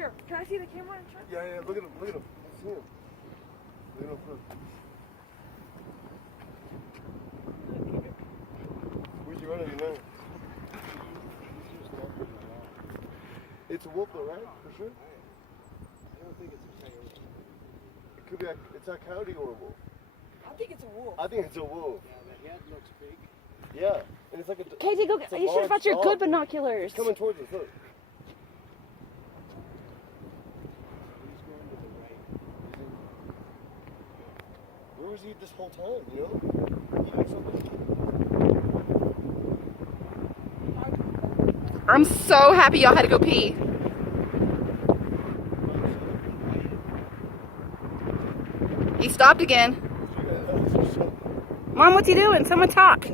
Here, can I see the camera in front? Yeah, look at him, look at him. See him. Look at him first. Where's you running now? It's a wolf though, right? For sure? I don't think it's a coyote. It could be it's a coyote or a wolf. I think it's a wolf. I think it's a wolf. Yeah, the head looks big. Yeah, and it's like a... Katie, go get, you should have brought your good binoculars. It's coming towards us, look. He's going to the right. Where was he this whole time, you know? He had something. I'm so happy y'all had to go pee. He stopped again. Mom, what's he doing? Someone talk.